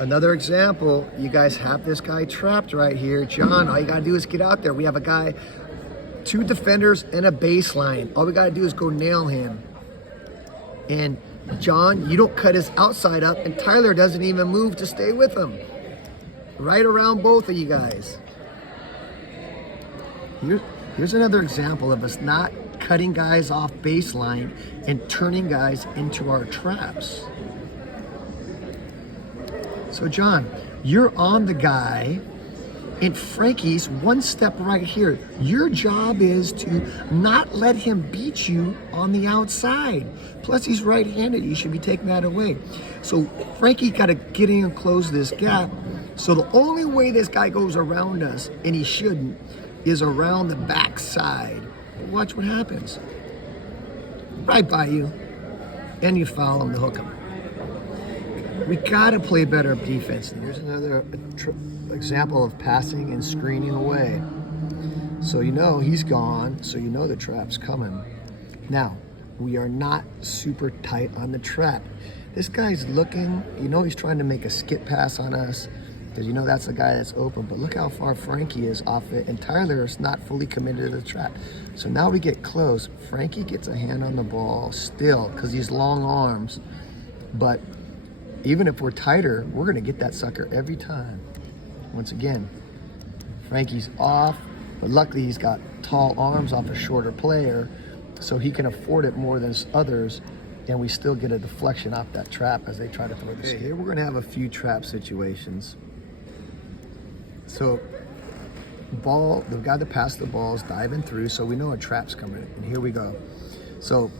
Another example, you guys have this guy trapped right here. John, all you gotta do is get out there. We have a guy, 2 defenders and a baseline. All we gotta do is go nail him. And John, you don't cut his outside up, and Tyler doesn't even move to stay with him. Right around both of you guys. Here's another example of us not cutting guys off baseline and turning guys into our traps. So John, you're on the guy, and Frankie's one step right here. Your job is to not let him beat you on the outside. Plus he's right-handed, you should be taking that away. So Frankie gotta get in and close this gap. So the only way this guy goes around us, and he shouldn't, is around the back side. Watch what happens. Right by you, and you foul him to hook him. We gotta play better defense. Here's another example of passing and screening away. So you know he's gone, so you know the trap's coming. Now, we are not super tight on the trap. This guy's looking, you know he's trying to make a skip pass on us, because you know that's the guy that's open, but look how far Frankie is off it, and Tyler is not fully committed to the trap. So now we get close. Frankie gets a hand on the ball still, because he's long arms, but even if we're tighter, we're gonna get that sucker every time. Once again, Frankie's off, but luckily he's got tall arms off a shorter player, so he can afford it more than others, and we still get a deflection off that trap as they try to throw the skate. Here we're gonna have a few trap situations. So, the guy that passed the ball is diving through, so we know a trap's coming, and here we go. So,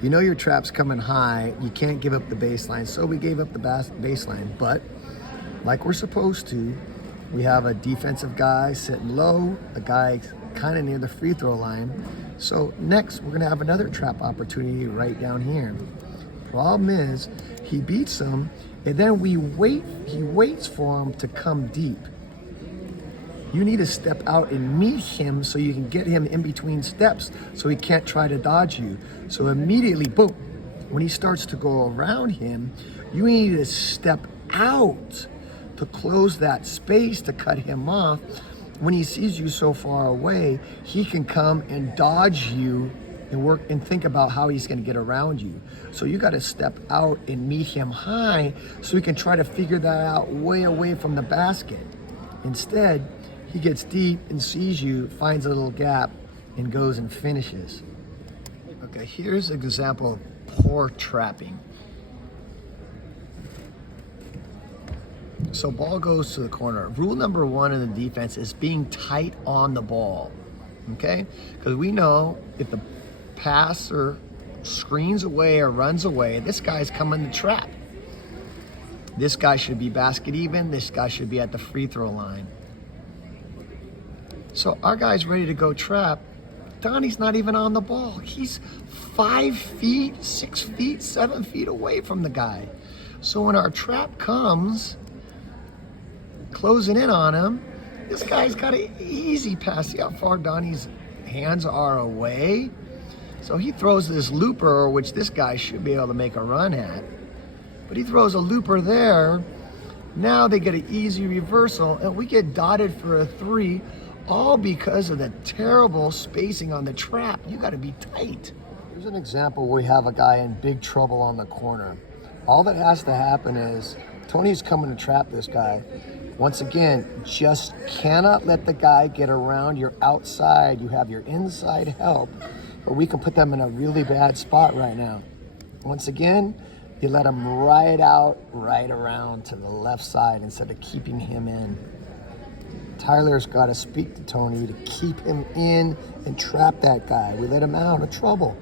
you know your trap's coming high, you can't give up the baseline, so we gave up the baseline, but like we're supposed to, we have a defensive guy sitting low, a guy kind of near the free throw line. So next, we're gonna have another trap opportunity right down here. Problem is, he beats him, and then he waits for him to come deep. You need to step out and meet him so you can get him in between steps so he can't try to dodge you. So immediately, boom, when he starts to go around him, you need to step out to close that space to cut him off. When he sees you so far away, he can come and dodge you and work and think about how he's gonna get around you. So you gotta step out and meet him high so he can try to figure that out way away from the basket. Instead, he gets deep and sees you, finds a little gap, and goes and finishes. Okay, here's an example of poor trapping. So ball goes to the corner. Rule number 1 in the defense is being tight on the ball, okay? Because we know if the passer screens away or runs away, this guy's coming to trap. This guy should be basket even, this guy should be at the free throw line. So our guy's ready to go trap. Donnie's not even on the ball. He's 5 feet, 6 feet, 7 feet away from the guy. So when our trap comes, closing in on him, this guy's got an easy pass. See how far Donnie's hands are away? So he throws this looper, which this guy should be able to make a run at. But he throws a looper there. Now they get an easy reversal, and we get dotted for a 3, all because of the terrible spacing on the trap. You gotta be tight. Here's an example where we have a guy in big trouble on the corner. All that has to happen is Tony's coming to trap this guy. Once again, just cannot let the guy get around your outside. You have your inside help, or we can put them in a really bad spot right now. Once again, you let him ride out, right around to the left side instead of keeping him in. Tyler's got to speak to Tony to keep him in and trap that guy. We let him out of trouble.